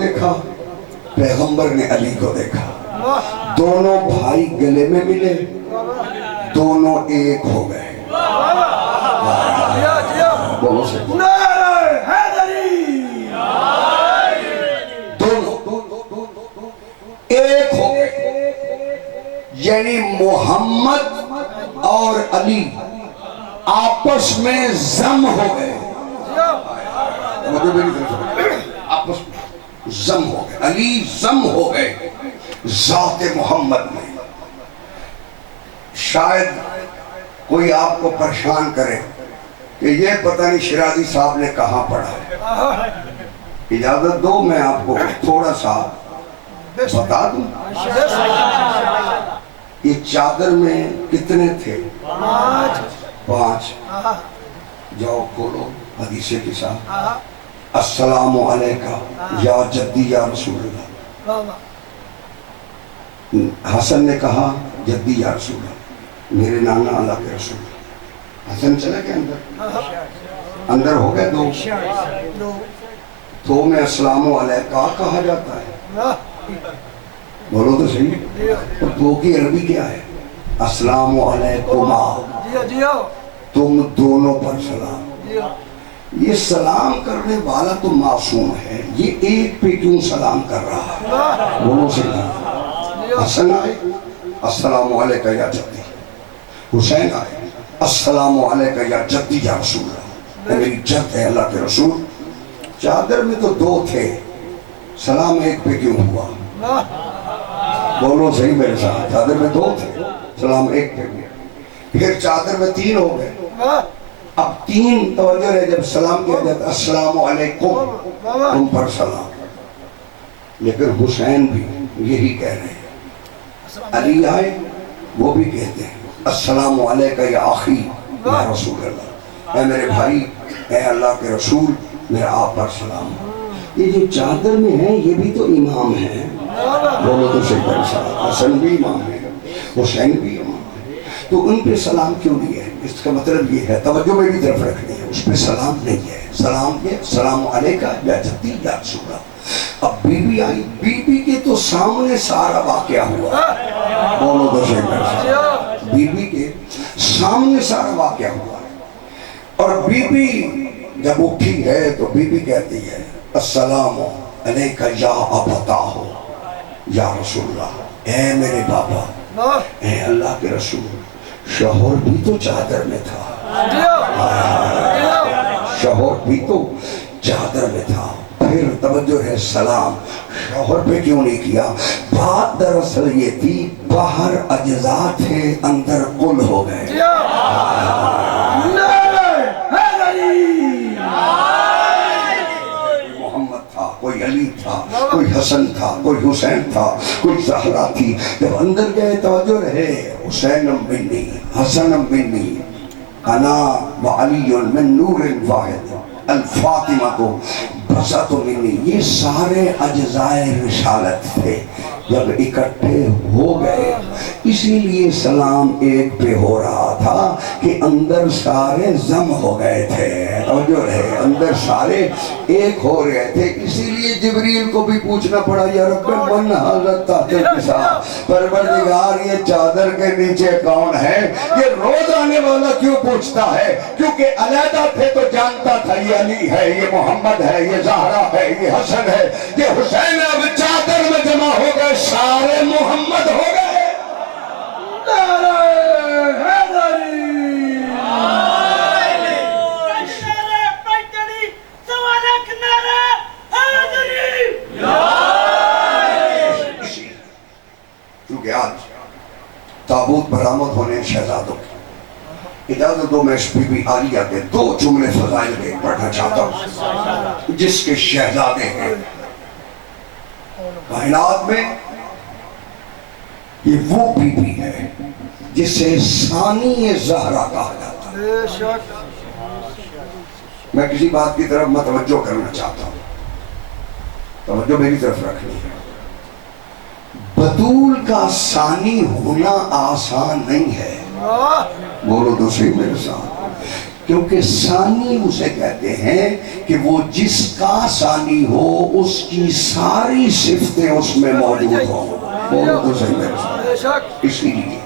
دیکھا، پیغمبر نے علی کو دیکھا، دونوں بھائی گلے میں ملے، دونوں ایک ہو گئے۔ بولو سے دونوں ایک ہو گئے، یعنی محمد اور علی آپس میں ضم ہو گئے، آپس میں ضم ہو گئے، علی ضم ہو گئے ذات محمد میں۔ شاید کوئی آپ کو پریشان کرے کہ یہ پتہ نہیں شیرازی صاحب نے کہاں پڑھا ہے، اجازت دو میں آپ کو تھوڑا سا بتا دوں۔ یہ چادر میں کتنے تھے؟ 5۔ جاؤ کھولو حدیث کے ساتھ، السلام علیکہ یا جدی یا رسول اللہ۔ حسن نے کہا جدی یا رسول اللہ، میرے نانا اللہ کے رسول اللہ۔ حسن چلے گئے اندر ہو گئے 2 تو میں السلام علیکہ کہا جاتا ہے، بولو تو صحیح، اور 2 کی عربی کیا ہے؟ السلام علیکما، تم دونوں پر سلام۔ یہ سلام کرنے والا تو معصوم ہے، یہ ایک پہ کیوں سلام کر رہا ہے؟ بولو صحیح۔ حسن آئے السلام علیکہ یا جدی، حسین آئے السلام علیکہ یا جدی یا رسول اللہ، میری جد ہے اللہ کے رسول۔ چادر میں تو 2 تھے، سلام ایک پہ کیوں ہوا؟ بولو صحیح میرے ساتھ، چادر میں 2 تھے، سلام ایک پہ گیا، پھر چادر میں 3 ہو گئے۔ اب 3 توجہ ہے، جب سلام کیا جاتا السلام علیکم، تم پر سلام۔ لیکن حسین بھی یہی کہہ رہے ہیں، علی آئے وہ بھی کہتے ہیں السلام علیکہ یا اخی یا رسول اللہ، اے میرے بھائی، اے اللہ کے رسول، میرا آپ پر سلام۔ یہ جو چادر میں ہیں یہ بھی تو امام ہیں، بولو تو صحیح پر سلام۔ حسن بھی امام ہے، حسین بھی امام ہے، تو ان پہ سلام کیوں نہیں ہے؟ اس کا مطلب یہ ہے، توجہ میری طرف رکھنی ہے، اس پہ سلام نہیں ہے، سلام یہ السلام علیکہ یا جدی یا رسول اللہ۔ اب بی بی آئی، بی بی کے تو سامنے سارا واقعہ ہوا، بولو تو صحیح پر سلام، بی بی کے سامنے سارا واقعہ ہوا، اور بی بی جب اٹھی ہے تو بی بی کہتی ہے السلام علیکہ یا ابتاہ یا رسول اللہ، اے میرے بابا، اے اللہ کے رسول۔ شوہر بھی تو چادر میں تھا، شوہر بھی تو چادر میں تھا، پھر توجہ ہے سلام شوہر پہ کیوں نہیں کیا؟ بات دراصل یہ تھی، باہر اجزاء تھے، اندر کل ہو گئے۔ کوئی علی تھا، کوئی حسن تھا، کوئی حسین تھا، کوئی زہرا تھی، جب اندر گئے توجہ رہے حسین منی حسن منی انا وعلی من نور واحد الفاطمہ بسط منی، یہ سارے اجزائے رسالت تھے، جب اکٹھے ہو گئے اسی لیے سلام ایک پہ ہو رہا تھا کہ اندر سارے ضم ہو گئے تھے، توجہ رہے اندر سارے ایک ہو رہے تھے، اسی لیے جبریل کو بھی پوچھنا پڑا یا رب من حضرت تحت القصا، پروردگار یہ چادر کے نیچے کون ہے؟ یہ روز آنے والا کیوں پوچھتا ہے؟ کیونکہ علیحدہ تھے تو جانتا تھا یہ علی ہے، یہ محمد ہے، یہ زہرا ہے، یہ حسن ہے، یہ حسین ہے، اب چادر میں جمع ہو گئے سارے محمد ہو گئے۔ کیونکہ آج تابوت برآمد ہونے شہزادوں کی، اجازت دو میں اس بی بی عالیہ کے 2 جملے فضائل کے پڑھنا چاہتا ہوں، جس کے شہزادے ہیں کائنات میں، یہ وہ بی بی ہے جسے ثانی زہرا کہا جاتا ہے۔ میں کسی بات کی طرف متوجہ کرنا چاہتا ہوں، توجہ میری طرف رکھنی ہے۔ بطول کا ثانی ہونا آسان نہیں ہے، بولو تو صحیح میرے ساتھ، کیونکہ ثانی اسے کہتے ہیں کہ وہ جس کا ثانی ہو اس کی ساری صفتیں اس میں موجود ہوں. بولو تو صحیح میرے ساتھ. اسی لیے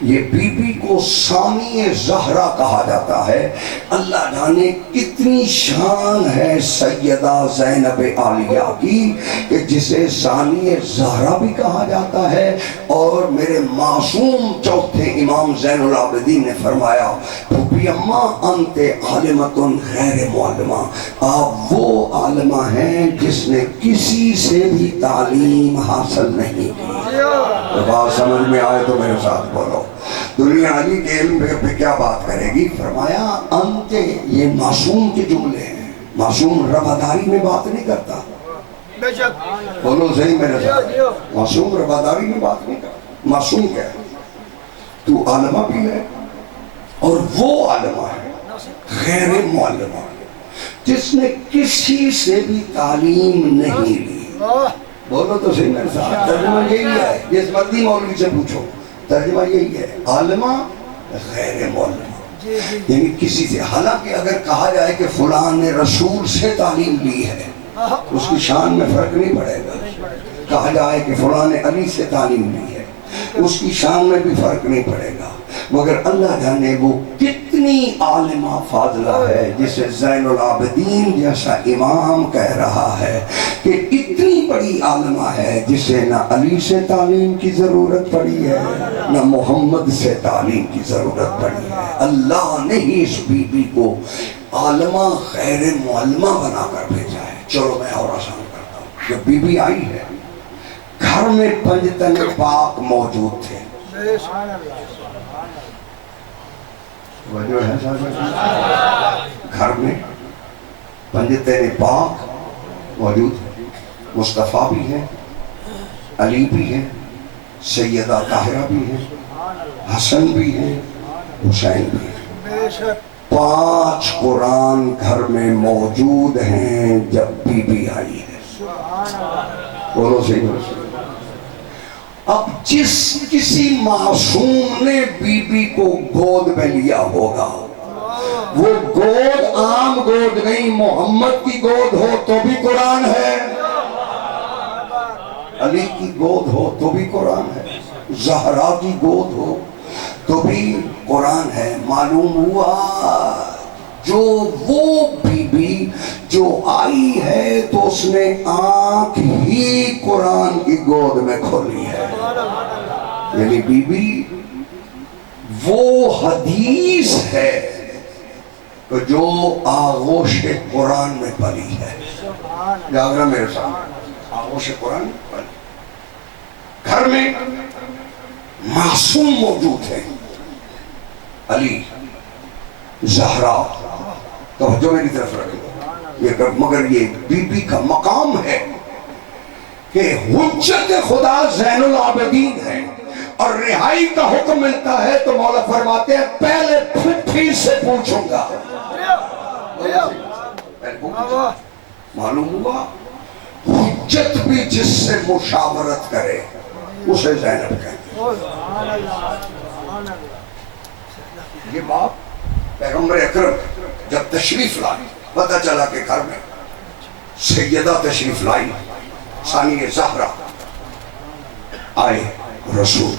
یہ بی بی کو ثانی زہرا کہا جاتا ہے. اللہ جانے کتنی شان ہے سیدہ زینب عالیہ کی کہ جسے ثانی زہرا بھی کہا جاتا ہے. اور میرے معصوم چوتھے امام زین العابدین نے فرمایا پھوپھی اماں انت عالمۃ غیر معلمہ، آپ وہ عالمہ ہیں جس نے کسی سے بھی تعلیم حاصل نہیں کی. بات سمجھ میں آئے تو میرے ساتھ بولو. دنیا علی کے علم پہ کیا بات کرے گی؟ فرمایا انت، یہ معصوم کے جملے ہیں. معصوم رواداری میں بات نہیں کرتا. بولو صحیح میرے ساتھ. معصوم رواداری میں بات نہیں کرتا. معصوم کیا ہے؟ تو عالمہ بھی ہے اور وہ عالمہ ہے غیر معلمہ جس نے کسی سے بھی تعلیم نہیں لی. بولو تو صحیح میرے ساتھ. ترجمہ یہی ہے، جس مردی مولوی سے پوچھو ترجمہ یہی ہے، عالمہ غیر معلمہ. یعنی کسی سے، حالانکہ اگر کہا جائے کہ فلان نے رسول سے تعلیم لی ہے اس کی شان میں فرق نہیں پڑے گا. کہا جائے کہ فلان نے علی سے تعلیم لی ہے اس کی شان میں بھی فرق نہیں پڑے گا. مگر اللہ جانے وہ کتنی عالمہ فاضلہ ہے جسے زین العابدین جیسا امام کہہ رہا ہے کہ اتنی بڑی عالمہ ہے جسے نہ علی سے تعلیم کی ضرورت پڑی ہے نہ محمد سے تعلیم کی ضرورت پڑی ہے. اللہ نے ہی اس بی بی کو عالمہ غیر معلمہ بنا کر بھیجا ہے. چلو میں اور آسان کرتا ہوں. جب بی بی آئی ہے گھر میں پنجتن پاک موجود تھے. وجہ ہے گھر میں پنجتن پاک موجود ہے. مصطفیٰ بھی ہے، علی بھی ہے، سیدہ طاہرہ بھی ہے، حسن بھی ہے، حسین بھی ہے. 5 قرآن گھر میں موجود ہیں جب بی بی آئی ہے. بولو صحیح بولو. اب جس کسی معصوم نے بی بی کو گود میں لیا ہوگا وہ گود عام گود نہیں، محمد کی گود ہو تو بھی قرآن ہے، علی کی گود ہو تو بھی قرآن ہے، زہرا کی گود ہو تو بھی قرآن ہے. معلوم ہوا جو وہ بی بی جو آئی ہے تو اس نے آنکھ ہی قرآن کی گود میں کھولی ہے. یعنی بی بی وہ حدیث ہے جو آغوش قرآن میں پلی ہے. جاگرہ میرے ساتھ، آغوش قرآن میں پلی. گھر میں معصوم موجود ہے، علی، زہرا. توجہ میری طرف رکھیں. مگر یہ بی بی کا مقام ہے کہ حجت خدا زین العابدین ہے اور رہائی کا حکم ملتا ہے تو مولا فرماتے ہیں پہلے پھٹھی سے پوچھوں گا. معلوم ہوا حجت بھی جس سے مشاورت کرے اسے زینب کہتے ہیں. یہ باپ پیغمبر اکرم جب تشریف لائی، پتہ چلا کہ گھر میں سیدہ تشریف لائی، ثانی زہرا آئے رسول.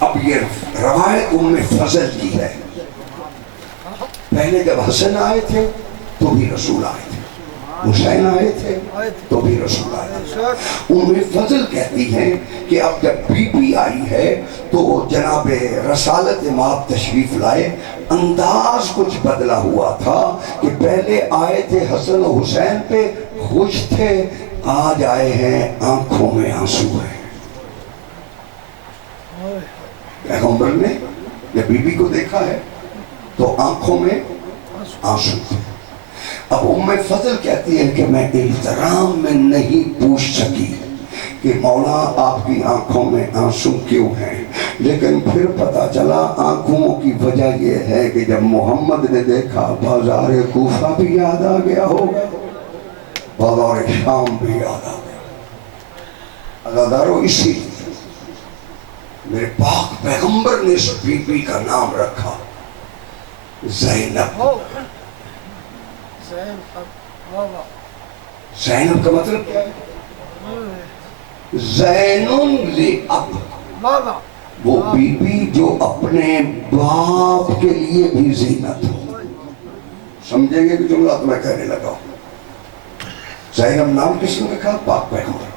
اب یہ روایت ام فضل کی ہے. پہلے جب حسن آئے تھے تو بھی رسول آئے تھے، حسین آئے تھے تو بھی رسول آئے تھے. ام فضل کہتی ہیں کہ اب جب بی بی آئی ہے تو جناب رسالت مآب تشریف لائے. انداز کچھ بدلا ہوا تھا کہ پہلے آئے تھے حسن و حسین پہ خوش تھے، آج آئے ہیں آنکھوں میں آنسو ہیں. پیغمبر نے جب بی بی کو دیکھا ہے تو آنکھوں میں آنسو تھے. اب ام فضل کہتی ہے کہ میں احترام میں نہیں پوچھ سکی کہ مولا آپ کی آنکھوں میں آنسو کیوں ہیں، لیکن پھر پتا چلا آنکھوں کی وجہ یہ ہے کہ جب محمد نے دیکھا بازار کوفہ بھی یاد آ گیا ہوگا، بازار شام بھی یاد آ گیا. عزادارو اسی میرے پاک پیغمبر نے اس بی بی کا نام رکھا زینب. زینب کا مطلب کیا ہے؟ زینن لأب، وہ بی بی جو اپنے باپ کے لیے بھی زینت ہو. سمجھیں گے کہ جملہ تو میں کہنے لگا ہوں. زینب نام کس نے رکھا؟ پاک پیغمبر.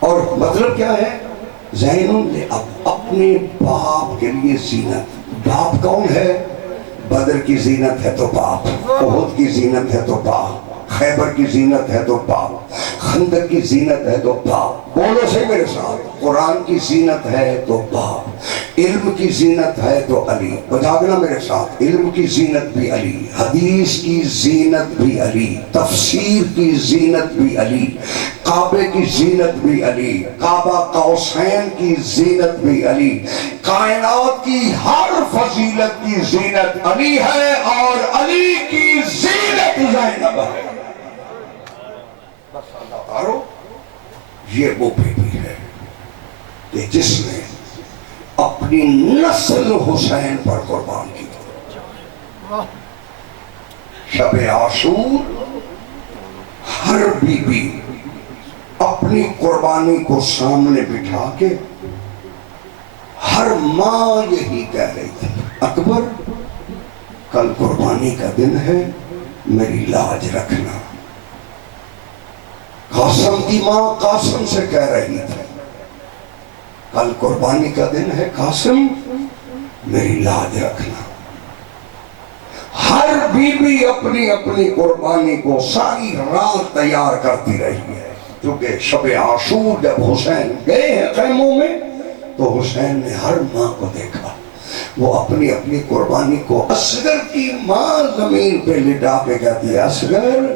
اور مطلب کیا ہے؟ زینن لأب، اپنے باپ کے لیے زینت. باپ کون ہے؟ بدر کی زینت ہے تو باپ، احد کی زینت ہے تو باپ، خیبر کی زینت ہے تو باپ، خندق کی زینت ہے تو باپ. بولو سے میرے ساتھ. قرآن کی زینت ہے تو باپ، علم کی زینت ہے تو علی. بجاگنا میرے ساتھ. علم کی زینت بھی علی، حدیث کی زینت بھی علی، تفسیر کی زینت بھی علی، کعبے کی زینت بھی علی، کعبہ قوسین کی زینت بھی علی. کائنات کی ہر فضیلت کی زینت علی ہے، اور علی کی زینت زینب ہے. بس اللہ تعالیٰ یہ وہ بیٹی ہے کہ جس نے اپنی نسل حسین پر قربان کی. شب عاشور ہر بی بی اپنی قربانی کو سامنے بٹھا کے ہر ماں یہی کہہ رہی تھی، اکبر کل قربانی کا دن ہے، میری لاج رکھنا. قاسم کی ماں قاسم سے کہہ رہی تھی، کل قربانی کا دن ہے قاسم میری لاج رکھنا. ہر بی بی اپنی اپنی قربانی کو ساری رات تیار کرتی رہی ہے. کیونکہ شب عاشور جب حسین گئے ہیں خیموں میں تو حسین نے ہر ماں کو دیکھا، وہ اپنی اپنی قربانی کو. اصغر کی ماں زمین پہ لٹا کے کہتی ہے، اصغر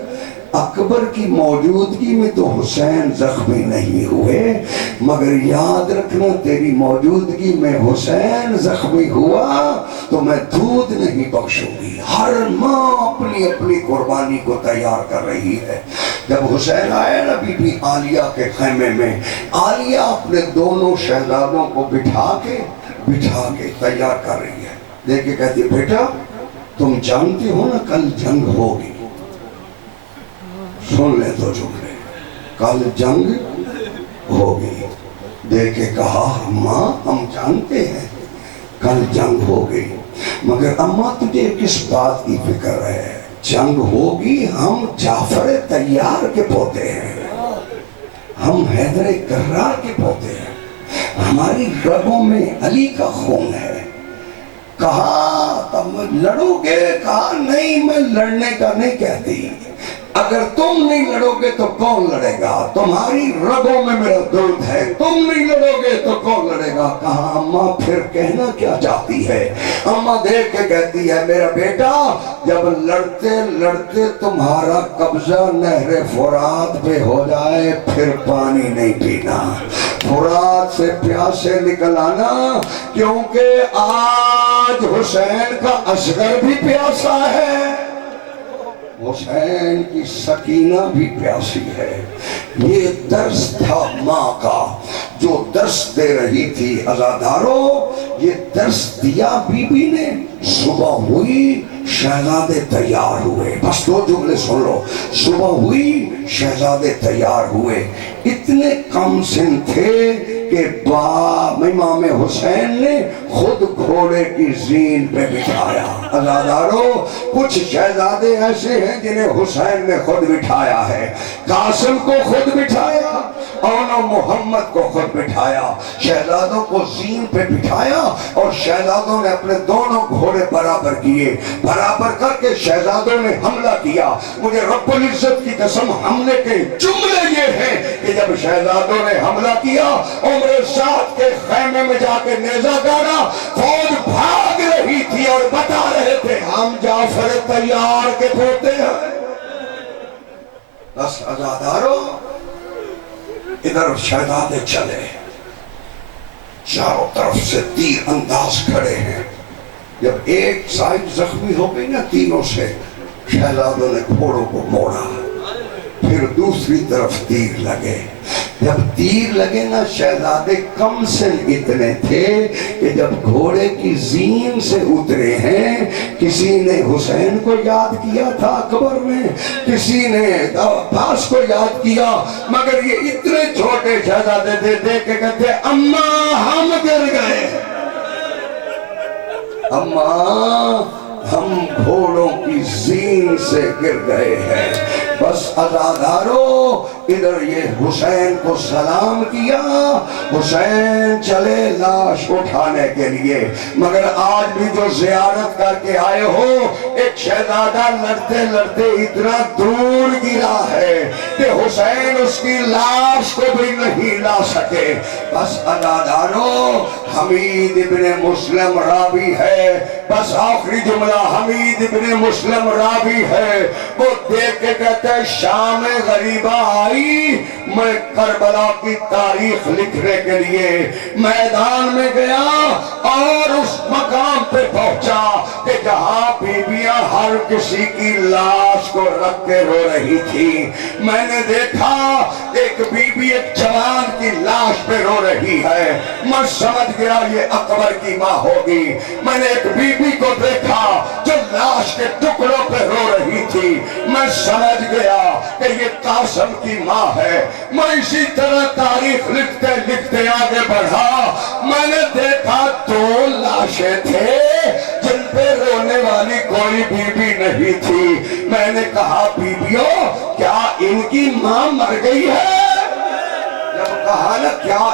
اکبر کی موجودگی میں تو حسین زخمی نہیں ہوئے، مگر یاد رکھنا تیری موجودگی میں حسین زخمی ہوا تو میں دودھ نہیں بخشوں گی. ہر ماں اپنی اپنی قربانی کو تیار کر رہی ہے. جب حسین آئے نا بی بی عالیہ کے خیمے میں، عالیہ اپنے دونوں شہزادوں کو بٹھا کے تیار کر رہی ہے. دیکھ کے کہتی ہے، بیٹا تم جانتے ہو نا کل جنگ ہوگی. سن لیں تو جملے، کل جنگ ہوگی. دیکھ کے کہا، ماں ہم جانتے ہیں کل جنگ ہوگی، مگر اماں تجھے کس بات کی فکر ہے؟ جنگ ہوگی، ہم جعفر طیار کے پوتے ہیں، ہم حیدر کرار کے پوتے ہیں، ہماری رگوں میں علی کا خون ہے. کہا تم لڑو گے؟ کہا نہیں، میں لڑنے کا نہیں کہتی، اگر تم نہیں لڑو گے تو کون لڑے گا؟ تمہاری رگوں میں میرا درد ہے، تم نہیں لڑو گے تو کون لڑے گا؟ کہا اماں پھر کہنا کیا چاہتی ہے؟ اماں دیکھ کے کہتی ہے، میرا بیٹا جب لڑتے لڑتے تمہارا قبضہ نہر فرات پہ ہو جائے پھر پانی نہیں پینا، فرات سے پیاسے نکل آنا، کیونکہ آج حسین کا اصغر بھی پیاسا ہے، حسین کی سکینہ بھی پیاسی ہے. یہ درس تھا ماں کا جو درس دے رہی تھی. عزادارو یہ درس دیا بی بی نے. صبح ہوئی شہزادے تیار ہوئے. بس دو جملے سن لو. صبح ہوئی شہزادے تیار ہوئے. اتنے کم سن تھے کہ امام حسین نے خود گھوڑے کی زین پہ بٹھایا. عزادارو کچھ شہزادے ایسے ہیں جنہیں حسین نے خود بٹھایا ہے. قاسم کو خود بٹھایا، اور محمد کو خود بٹھایا. شہزادوں کو زین پہ بٹھایا اور شہزادوں نے اپنے دونوں گھوڑے برابر کیے. برابر کر کے شہزادوں نے حملہ کیا. مجھے رب العزت کی قسم حملے کے جملے یہ ہیں کہ جب شہزادوں نے حملہ کیا، عمر سعد کے خیمے میں جا کے نیزہ گاڑا. فوج بھاگ رہی تھی اور بتا رہے تھے ہم جعفر طیار کے پوتے ہیں. بس عزادارو ادھر شہزادے چلے، چاروں طرف سے تیر انداز کھڑے ہیں. جب ایک سائڈ زخمی ہو گئی نا تینوں سے، شہزادوں نے گھوڑوں کو موڑا، پھر دوسری طرف تیر لگے. جب تیر لگے نا شہزادے کم سن اتنے تھے کہ جب گھوڑے کی زین سے اترے ہیں، کسی نے حسین کو یاد کیا تھا اکبر میں، کسی نے عباس کو یاد کیا، مگر یہ اتنے چھوٹے شہزادے تھے، دیکھ کے کہتے اماں ہم گر گئے، اماں ہم گھوڑوں کی زین سے گر گئے ہیں۔ بس عزادارو ادھر یہ حسین کو سلام کیا، حسین چلے لاش اٹھانے کے لیے، مگر آج بھی جو زیارت کر کے آئے ہو، ایک شہزادہ لڑتے لڑتے اتنا دور گرا ہے کہ حسین اس کی لاش کو بھی نہیں لا سکے۔ بس عزادارو حمید ابن مسلم راوی ہے، بس آخری جملہ حمید ابن مسلم راوی ہے، وہ دیکھ کے کہتے ہیں شام غریبہ آئی، میں کربلا کی تاریخ لکھنے کے لیے میدان میں گیا اور اس مقام پہ پہنچا کہ جہاں بیویاں ہر کسی کی لاش کو رکھ کے رو رہی تھی، میں نے دیکھا ایک بی بی ایک جوان کی لاش پہ رو رہی ہے، میں سمجھ گیا یہ اکبر کی ماں ہوگی۔ میں نے ایک بی بی کو دیکھا جو لاش کے ٹکڑوں پہ رو رہی تھی، میں سمجھ گیا کہ یہ قاسم کی ماں ہے۔ میں اسی طرح تاریخ لکھتے لکھتے آگے بڑھا، میں نے دیکھا دو لاشیں تھے جن پہ رونے والی کوئی بی بی نہیں تھی۔ میں نے کہا بیبیوں کیا ان کی ماں مر گئی ہے؟ جب کہا نا کیا